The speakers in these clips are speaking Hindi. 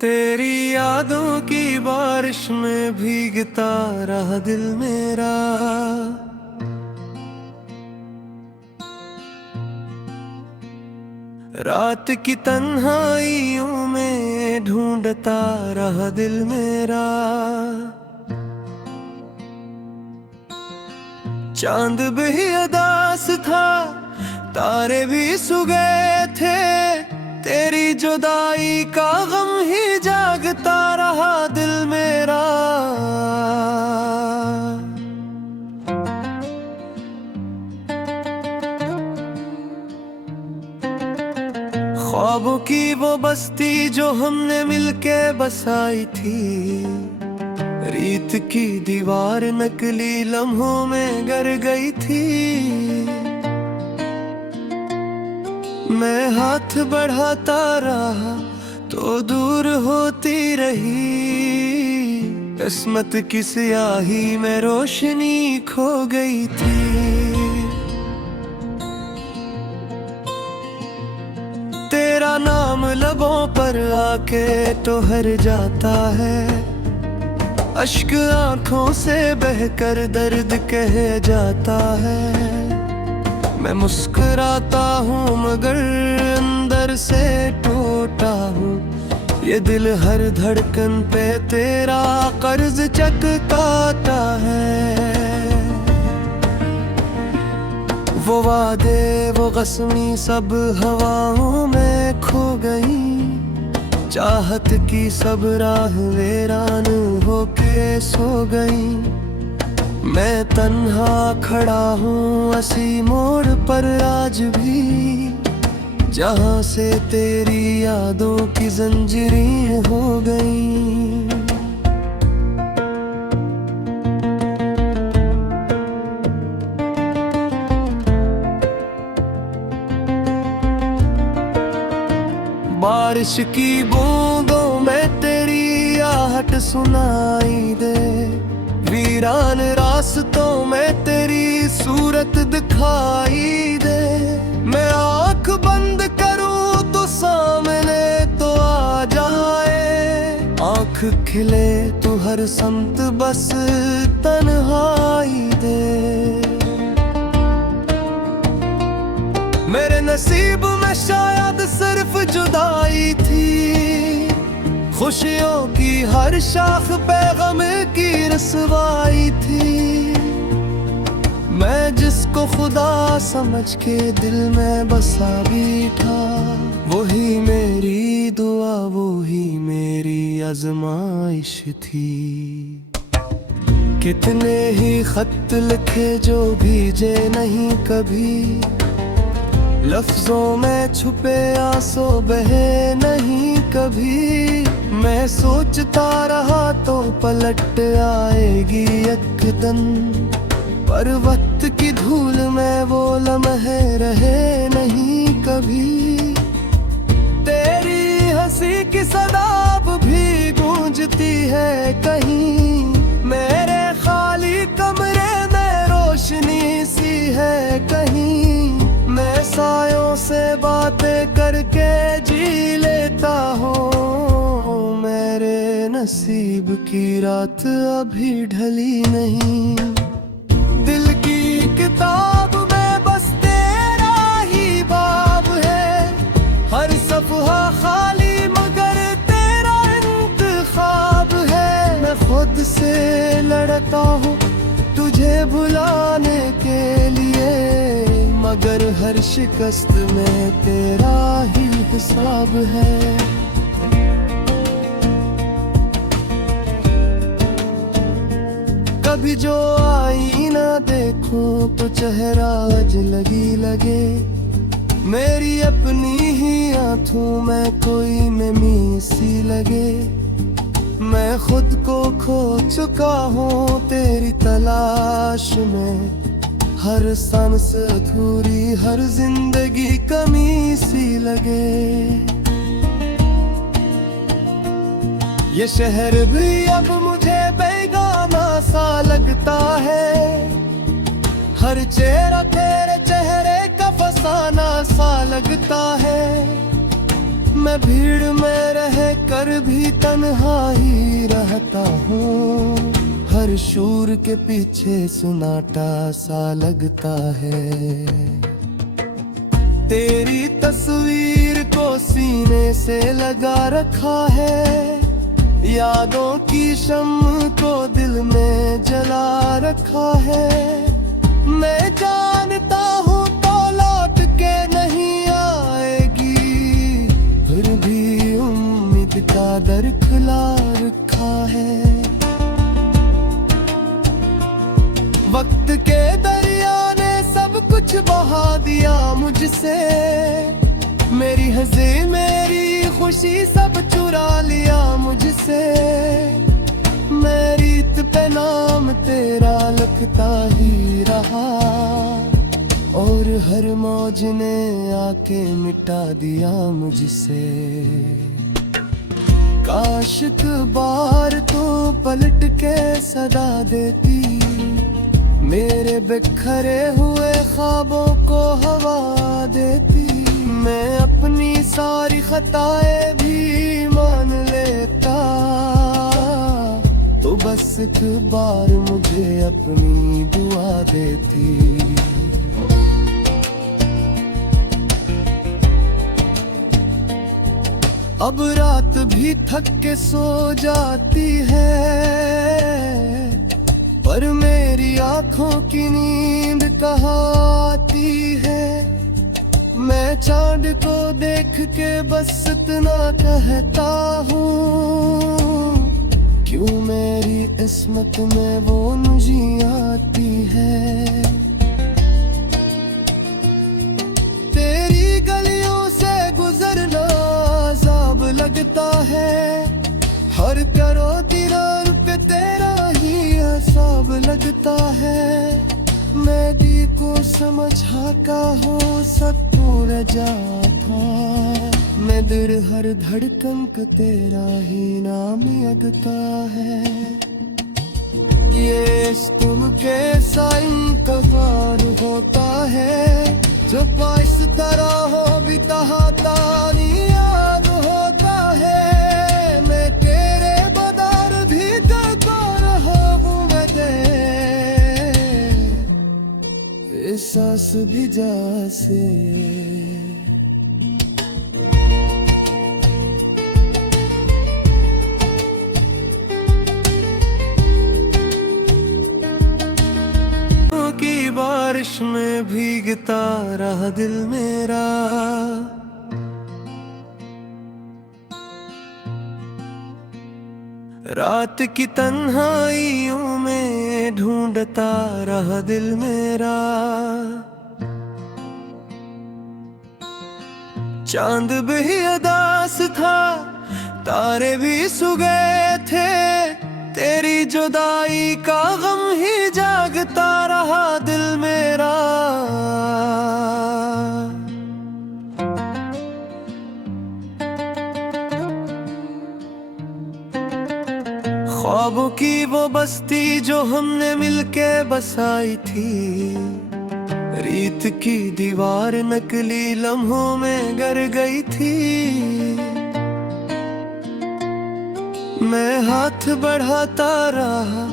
तेरी यादों की बारिश में भीगता रहा दिल मेरा। रात की तन्हाइयों में ढूंढता रहा दिल मेरा। चांद भी उदास था, तारे भी सो गए थे, तेरी जुदाई का गम ही जागता रहा दिल मेरा। ख्वाबों की वो बस्ती जो हमने मिलके बसाई थी, रीत की दीवार नकली लम्हों में गर गई थी। मैं हाथ बढ़ाता रहा तो दूर होती रही, किस्मत की स्याही में रोशनी खो गई थी। तेरा नाम लबों पर आके ठहर जाता है, अश्क आंखों से बहकर दर्द कह जाता है। मैं मुस्कुराता हूँ मगर अंदर से टूटा हूँ, ये दिल हर धड़कन पे तेरा कर्ज चुकाता है। वो वादे वो कसमी सब हवाओं में खो गई, चाहत की सब राह वीरान होके सो गई। मैं तन्हा खड़ा हूँ असी मोड़ पर आज भी, जहाँ से तेरी यादों की जंजीरें हो गई। बारिश की बूंदों में तेरी आहट सुनाई दे, वीरान रास्तों में तेरी सूरत दिखाई दे। मैं आँख बंद करूँ तो सामने तो आ जाए, आँख खिले तो हर समत बस तन्हाई दे। मेरे नसीब में शायद सिर्फ जुदाई थी, खुशियों की हर शाख पे गम की रसवाई थी। मैं जिसको खुदा समझ के दिल में बसा बैठा, वही मेरी दुआ वही मेरी आजमाइश थी। कितने ही खत लिखे जो भीजे नहीं कभी, लफ्जों में छुपे आंसू बहे नहीं कभी। मैं सोचता रहा तो पलट आएगी एक दिन, पर वक्त की धूल में वो लम्हे रहे नहीं कभी। तेरी हंसी की सदा भी गूंजती है कहीं, मेरे खाली कमरे में रोशनी सी है कहीं। मैं सायों से बातें करके जी लेता हूँ, मेरे नसीब की रात अभी ढली नहीं। दिल की किताब में बस तेरा ही बाब है, हर सफ़हा खाली मगर तेरा इंतखाब है। मैं खुद से लड़ता हूँ तुझे भुलाने के लिए, मगर हर शिकस्त में तेरा ही हिसाब है। कभी जो आईना देखूं तो चेहरा अजनबी लगे, मेरी अपनी ही आंखों में कोई मिमी सी लगे। मैं खुद को खो चुका हूँ तेरी तलाश में, हर सांस अधूरी हर जिंदगी कमी सी लगे। ये शहर भी अब मुझे बेगाना सा लगता है, हर चेहरा तेरे चेहरे का फसाना सा लगता है। मैं भीड़ में रह कर भी तन्हा ही रहता हूँ। हर शूर के पीछे सुनाटा सा लगता है। तेरी तस्वीर को सीने से लगा रखा है, यादों की शम्म को दिल में जला रखा है। मैं जानता हूँ तो लौट के नहीं आएगी, फिर भी उम्मीद का दर खुला रखा है। वक्त के दरिया ने सब कुछ बहा दिया मुझसे, मेरी हंसी मेरी खुशी सब चुरा लिया मुझसे। मैं रीत पे नाम तेरा लिखता ही रहा, और हर मौज ने आके मिटा दिया मुझसे। काश एक बार तो पलट के सदा देती, मेरे बिखरे हुए ख्वाबों को हवा देती। मैं अपनी सारी खताएं भी मान लेता, तो बस एक बार मुझे अपनी दुआ देती। अब रात भी थक के सो जाती है, पर मेरी आंखों की नींद कहाँ आती है। मैं चांद को देख के बस इतना कहता हूँ, क्यों मेरी किस्मत में वो मुझे आती है। तेरी गलियों से गुजरना अज़ाब लगता है, हर करो दीवार पे तेरा ही हिसाब लगता है। मैं दी को समझा का हो सबको रजा था, मैं दिल हर धड़कन का तेरा ही नाम यगता है। ये तुम के साइन कबार होता है, जब इस तरह हो बिताता याद होता है। मैं तेरे बदर भी करता रहा हूँ, मैं तेरे सांस भी जा से। की बारिश में भीगता रहा दिल मेरा, रात की तन्हाइयों में ढूंढता रहा दिल मेरा। चांद भी उदास था, तारे भी सो गए थे, तेरी जुदाई का गम ही जागता रहा दिल मेरा। ख्वाबों की वो बस्ती जो हमने मिलके बसाई थी, रीत की दीवार नकली लम्हों में गर गई थी। मैं हाथ बढ़ाता रहा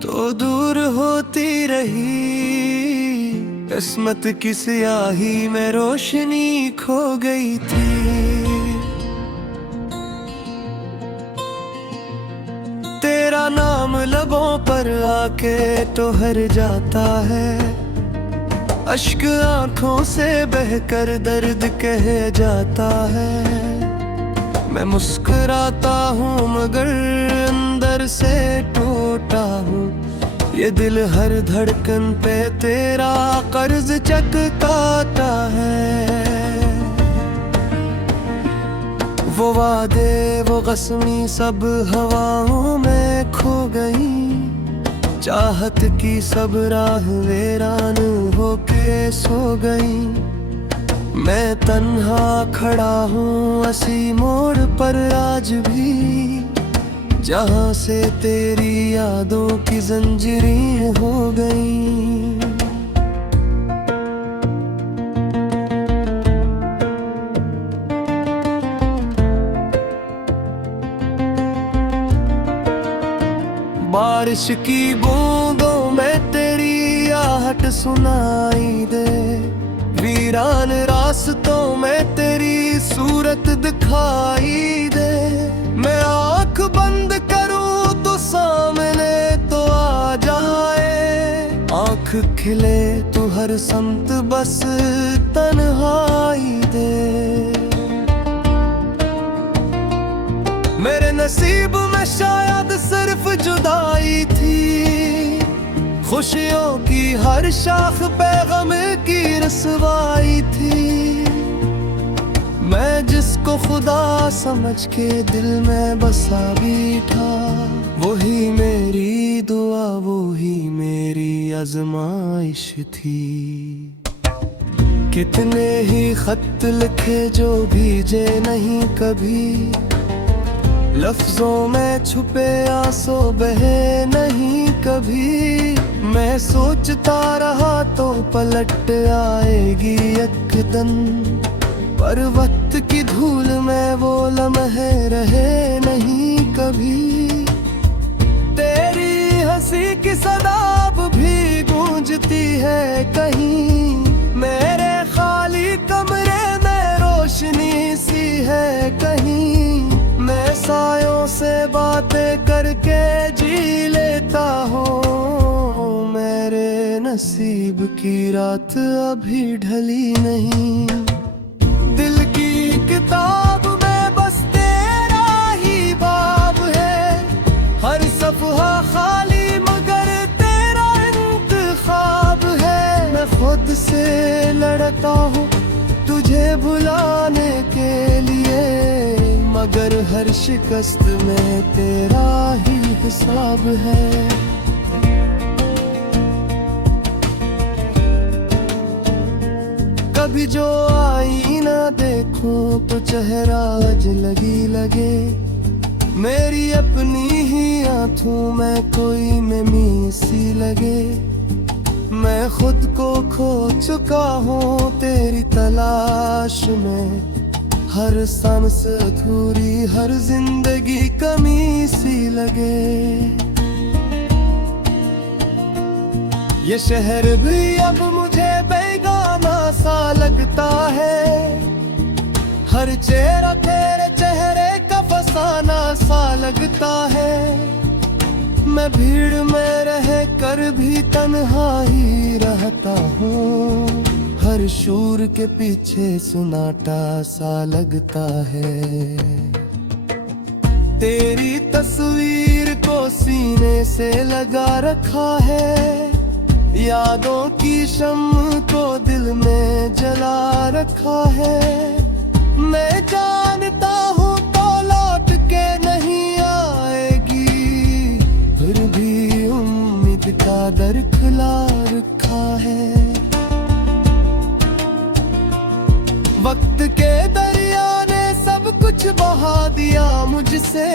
तो दूर होती रही, किस्मत की स्याही में रोशनी खो गई थी। तेरा नाम लबों पर आके ठहर जाता है, अश्क आंखों से बहकर दर्द कह जाता है। मैं मुस्कुराता हूँ मगर अंदर से टूटा हूँ, ये दिल हर धड़कन पे तेरा कर्ज चुकाता है। वो वादे वो कसमें सब हवाओं में खो गई, चाहत की सब राह वीरान होके सो गई। मैं तन्हा खड़ा हूँ असी मोड़ पर आज भी, जहाँ से तेरी यादों की जंजीरें हो गई। बारिश की बूंदों में तेरी आहट सुनाई दे, वीरान रास्तों में तेरी सूरत दिखाई दे। मैं आंख बंद करूं तो सामने तो आ जाए, आंख खिले तो हर समत बस तन्हाई दे। मेरे नसीब में शायद सिर्फ जुदाई थी, खुशियों की हर शाख पे गम की रसवाई थी। मैं जिसको खुदा समझ के दिल में बसा भी था, वही मेरी दुआ वही मेरी आजमाइश थी। कितने ही खत लिखे जो भीजे नहीं कभी, लफ्जों में छुपे आंसू बहे नहीं कभी। मैं सोचता रहा तो पलट आएगी एक दिन, पर वक्त की धूल में वो लम्हे रहे नहीं कभी। तेरी हंसी की सदा भी गूंजती है कहीं, मेरे खाली कमरे में रोशनी सी है कहीं। मैं सायों से बातें करके जी लेता हूँ, मेरे नसीब की रात अभी ढली नहीं। दिल की किताब में बस तेरा ही बाब है, हर सफ़हा खाली मगर तेरा इंतखाब है। मैं खुद से लड़ता हूँ तुझे भुलाने के लिए, मगर हर शिकस्त में तेरा ही हिसाब है। कभी जो आईना देखूं तो चेहरा अजनबी लगे, मेरी अपनी ही आंखों में कोई मिमी सी लगे। मैं खुद को खो चुका हूँ तेरी तलाश में, हर सांस अधूरी हर जिंदगी कमी सी लगे। ये शहर भी अब मुझे बेगाना सा लगता है, हर चेहरा तेरे चेहरे का फसाना सा लगता है। मैं भीड़ में रह कर भी तन्हा ही रहता हूँ, हर शूर के पीछे सुनाटा सा लगता है। तेरी तस्वीर को सीने से लगा रखा है, यादों की शम्म को दिल में जला रखा है। मैं जानता हूँ तो लौट के नहीं आएगी, फिर भी उम्मीद का दर खुला रखा है। वक्त के दरिया ने सब कुछ बहा दिया मुझसे,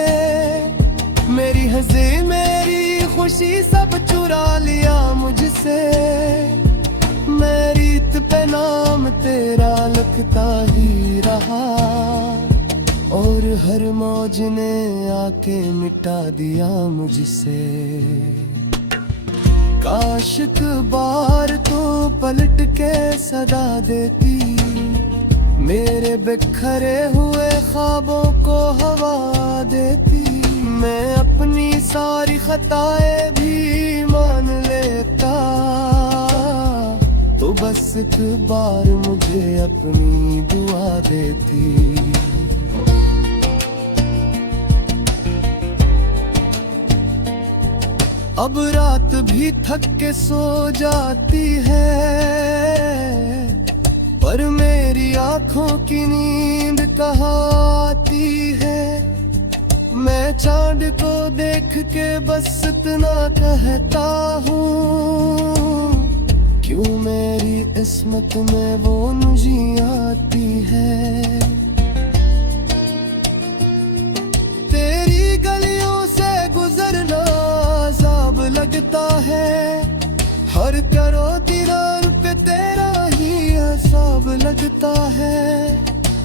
मेरी हंसी मेरी खुशी सब चुरा लिया मुझसे। मैं रीत पे नाम तेरा लिखता ही रहा, और हर मौज ने आके मिटा दिया मुझसे। काश एक बार तो पलट के सदा देती, मेरे बिखरे हुए ख्वाबों को हवा देती। मैं अपनी सारी खताएं भी मान लेता, तो बस एक बार मुझे अपनी दुआ देती। अब रात भी थक के सो जाती है, पर मेरी आंखों की नींद कहाँ आती है। मैं चांद को देख के बस इतना कहता हूँ, क्यों मेरी किस्मत में वो मुझे आती है। तेरी गलियों से गुजरना अज़ाब लगता है, हर करो दीदार पे तेरा ही हिसाब लगता है।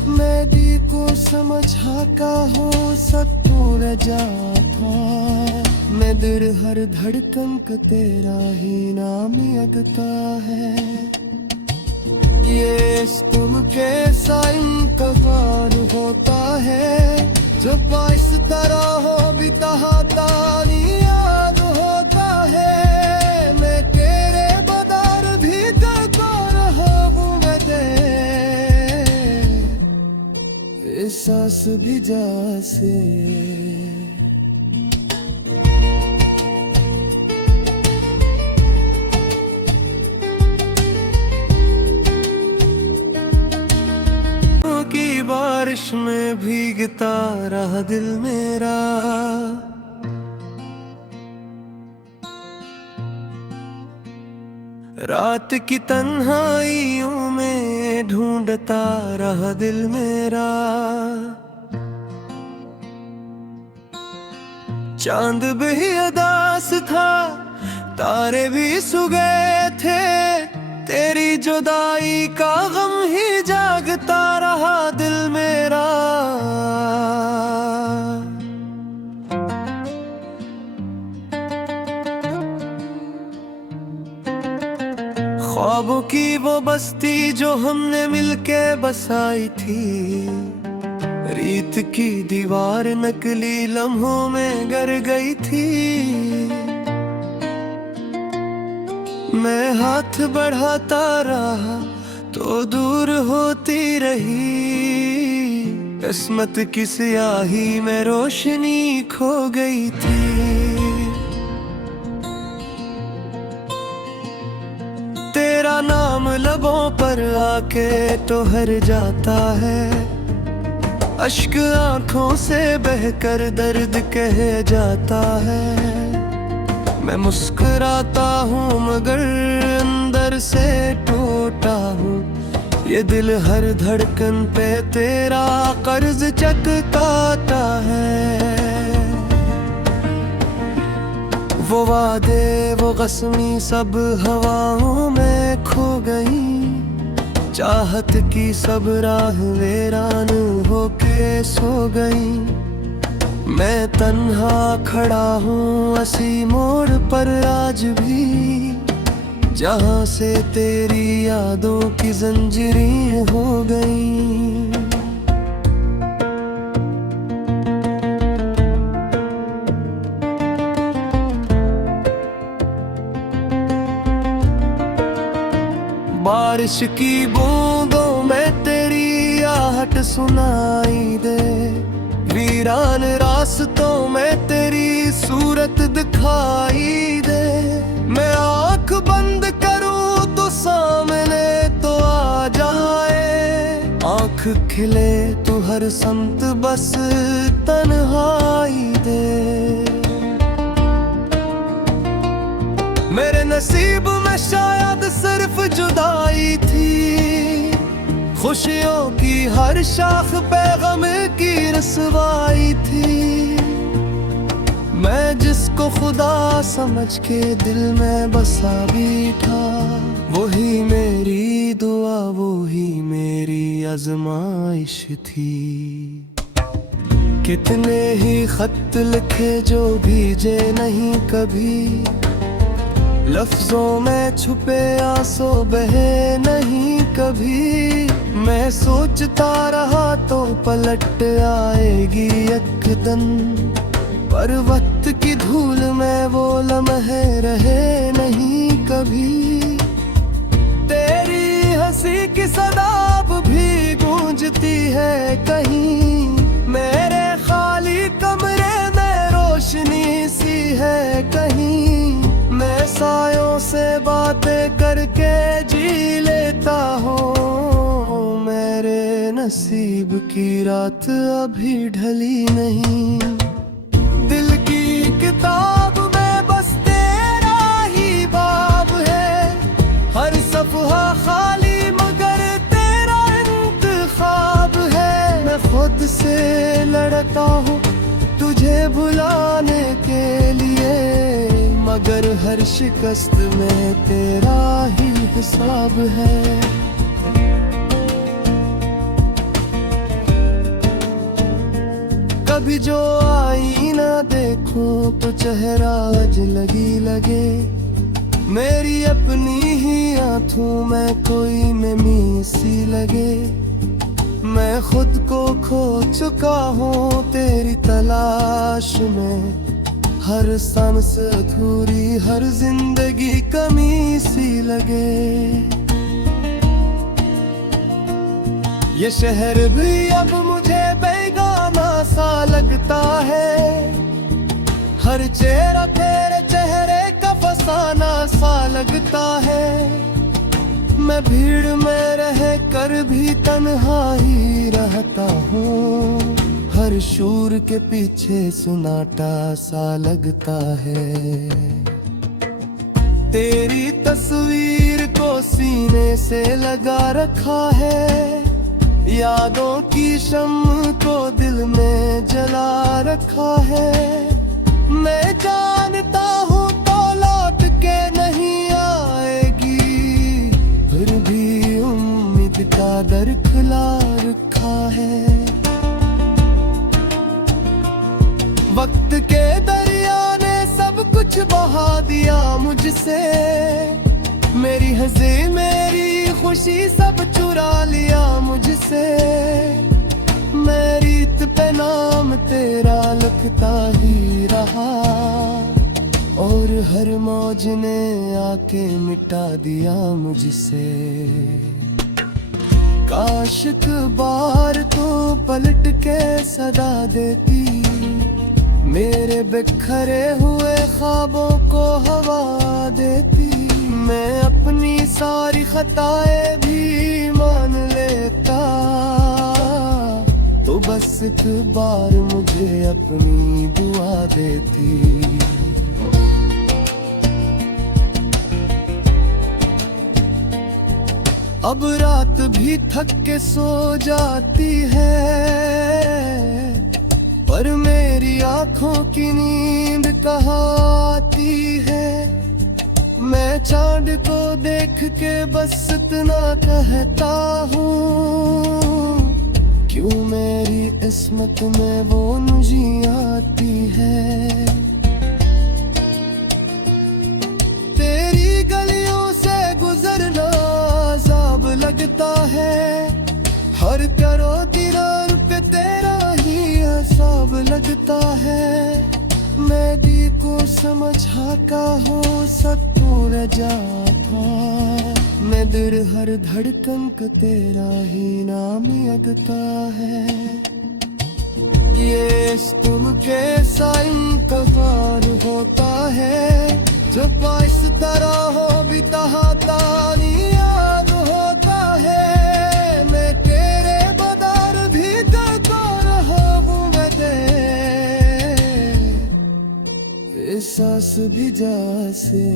मैं दी को समझा का हो सबको रजा था। मैं दिल हर धड़कन का तेरा ही नाम अगता है। ये तुम कैसा इंतजार होता है जब इस तरह हो बिताता याद होता है। मैं तेरे बदर भी करता रहा हूँ मैं इस सांस भी जा से। की बारिश में भीगता रहा दिल मेरा। रात की तन्हाइयों में ढूंढता रहा दिल मेरा। चांद भी उदास था तारे भी सो गए थे। तेरी जुदाई का गम ही जागता रहा दिल मेरा। ख्वाबों की वो बस्ती जो हमने मिलके बसाई थी। रीत की दीवार नकली लम्हों में गर गई थी। मैं हाथ बढ़ाता रहा तो दूर होती रही। किस्मत की स्याही में रोशनी खो गई थी। तेरा नाम लबों पर आके तो हर जाता है। अश्क आंखों से बहकर दर्द कह जाता है। मैं मुस्कुराता हूँ मगर अंदर से टूटा हूँ। ये दिल हर धड़कन पे तेरा कर्ज चुकाता है। वो वादे वो कसमी सब हवाओं में खो गई। चाहत की सब राह वीरान होके सो गई। मैं तन्हा खड़ा हूँ असी मोड़ पर आज भी। जहाँ से तेरी यादों की जंजीरें हो गई। बारिश की बूंदों में तेरी आहट सुनाई दे। वीरान रास्तों में तेरी सूरत दिखाई दे। मैं आँख बंद करूँ तो सामने तो आ जाए। आँख खिले तो हर समत बस तन्हाई दे। मेरे नसीब में शायद सिर्फ जुदाई थी। खुशियों की हर शाख पे गम की रसवाई थी। मैं जिसको खुदा समझ के दिल में बसा भी था। वही मेरी दुआ वही मेरी आजमाइश थी। कितने ही खत लिखे जो भीजे नहीं कभी। लफ्जों में छुपे आंसू बहे नहीं कभी। मैं सोचता रहा तो पलट आएगी एक दिन। पर वक्त की धूल में वो लम्हे रहे नहीं कभी। तेरी हंसी की सदाब भी गूंजती है कहीं। मेरे खाली कमरे में रोशनी सी है कहीं। मैं सायों से बातें करके जी लेता हूँ। मेरे नसीब की रात अभी ढली नहीं। दिल की किताब में बस तेरा ही बाब है। हर सफ़हा खाली मगर तेरा इंतखाब है। मैं खुद से लड़ता हूँ तुझे भुलाने के लिए। मगर हर शिकस्त में तेरा ही हिसाब है। कभी जो आईना देखूं तो चेहरा अजनबी लगे। मेरी अपनी ही आंखों में कोई नमी सी लगे। मैं खुद को खो चुका हूँ तेरी तलाश में। हर सांस अधूरी, हर जिंदगी कमी सी लगे। ये शहर भी अब मुझे बेगाना सा लगता है। हर चेहरा तेरे चेहरे का फसाना सा लगता है। मैं भीड़ में रह कर भी तन्हा ही रहता हूँ। हर शोर के पीछे सुनाटा सा लगता है। तेरी तस्वीर को सीने से लगा रखा है। यादों की शम्म को दिल में जला रखा है। मैं जानता हूँ तो लौट के नहीं आएगी, फिर भी उम्मीद का दर खुला रखा है। वक्त के दरिया ने सब कुछ बहा दिया मुझसे। मेरी हंसी मेरी खुशी सब चुरा लिया मुझसे। मैं रीत पे नाम तेरा लिखता ही रहा, और हर मौज ने आके मिटा दिया मुझसे। काश एक बार तो पलट के सदा देती, मेरे बिखरे हुए ख्वाबों को हवा देती। मैं अपनी सारी खताएं भी मान लेता, तो बस एक बार मुझे अपनी दुआ देती। अब रात भी थक के सो जाती है, पर मेरी आंखों की नींद कहाँ आती है। मैं चांद को देख के बस इतना कहता हूँ, क्यों मेरी किस्मत में वो मुझे आती है। तेरी गलियों से गुजरना अज़ाब लगता है। हर करो दीवार पे तेरा ही हिसाब लगता है। मैं दी को समझा का हो सकूं रजा था। मैं दिल हर धड़कन का तेरा ही नाम लगता है। ये तुम के साइन कबार होता है, जब इस तरह हो भी तानी याद होता है। मैं तेरे बदर भी करता रहा हूँ मैं सांस भी जा से।